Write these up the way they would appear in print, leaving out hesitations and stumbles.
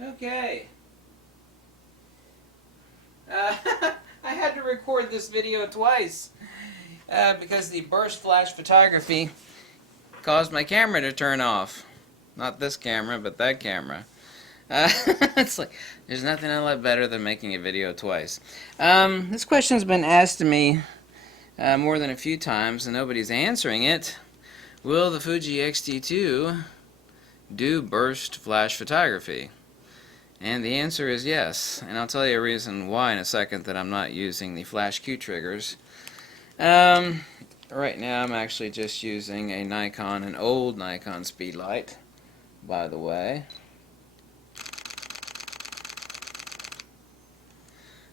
Okay. I had to record this video twice because the burst flash photography caused my camera to turn off. Not this camera, but that camera. It's like, there's nothing I love better than making a video twice. This question's been asked to me more than a few times, and nobody's answering it. Will the Fuji X-T2 do burst flash photography? And the answer is yes, and I'll tell you a reason why in a second that I'm not using the flash Q triggers. Right now I'm actually just using a Nikon, an old Nikon speedlight, by the way.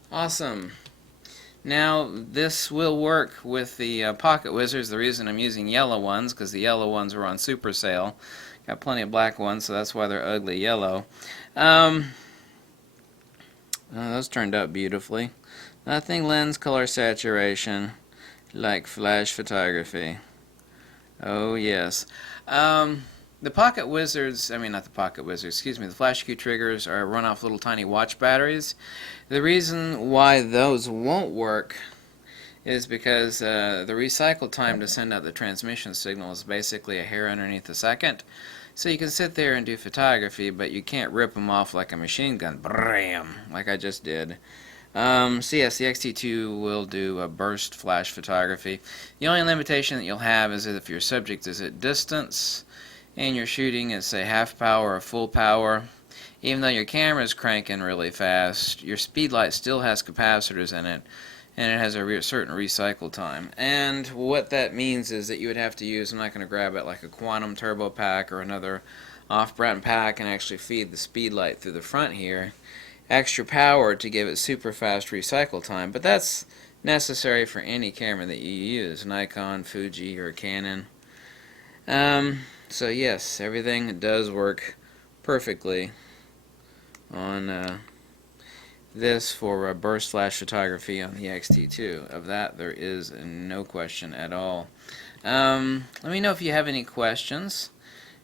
Awesome. Now this will work with the Pocket Wizards. The reason I'm using yellow ones, because the yellow ones are on super sale. Got plenty of black ones, so that's why they're ugly yellow. Those turned out beautifully. Nothing lens color saturation like flash photography. Oh yes. The Pocket Wizards, not the Pocket Wizards, excuse me, the Flash Q triggers are run off little tiny watch batteries. The reason why those won't work is because the recycle time to send out the transmission signal is basically a hair underneath a second. So you can sit there and do photography, but you can't rip them off like a machine gun, bam, like I just did. So yes, the X-T2 will do a burst flash photography. The only limitation that you'll have is that if your subject is at distance and you're shooting at, say, half power or full power, even though your camera is cranking really fast, your speedlight still has capacitors in it, and it has a certain recycle time. And what that means is that you would have to use, I'm not going to grab it like a quantum turbo pack or another off-brand pack and actually feed the speedlight through the front here, extra power to give it super fast recycle time. But that's necessary for any camera that you use, Nikon, Fuji, or Canon. So yes, everything does work perfectly on this for burst flash photography on the X-T2. Of that, there is no question at all. Let me know if you have any questions.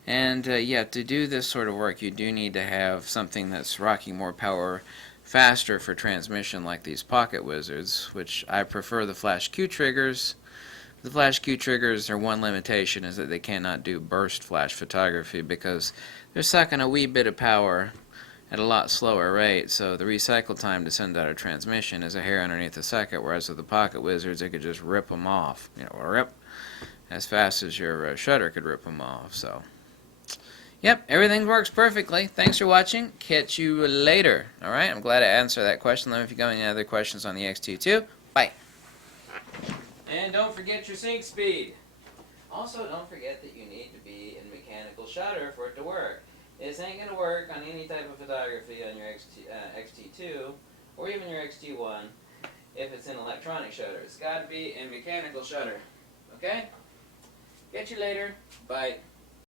And yeah, to do this sort of work, you do need to have something that's rocking more power faster for transmission, like these Pocket Wizards, which I prefer the Flash Q triggers. The Flash Q triggers, their one limitation is that they cannot do burst flash photography because they're sucking a wee bit of power at a lot slower rate, so the recycle time to send out a transmission is a hair underneath a second, whereas with the Pocket Wizards, they could just rip them off, rip, as fast as your shutter could rip them off. So, yep, everything works perfectly. Thanks for watching. Catch you later. Alright, I'm glad I answered that question. Let me know if you got any other questions on the X-T2. Bye. And don't forget your sync speed. Also, don't forget that you need to be in mechanical shutter for it to work. This ain't going to work on any type of photography on your X-T2 or even your X-T1 if it's in electronic shutter. It's got to be in mechanical shutter. Okay? Get you later. Bye.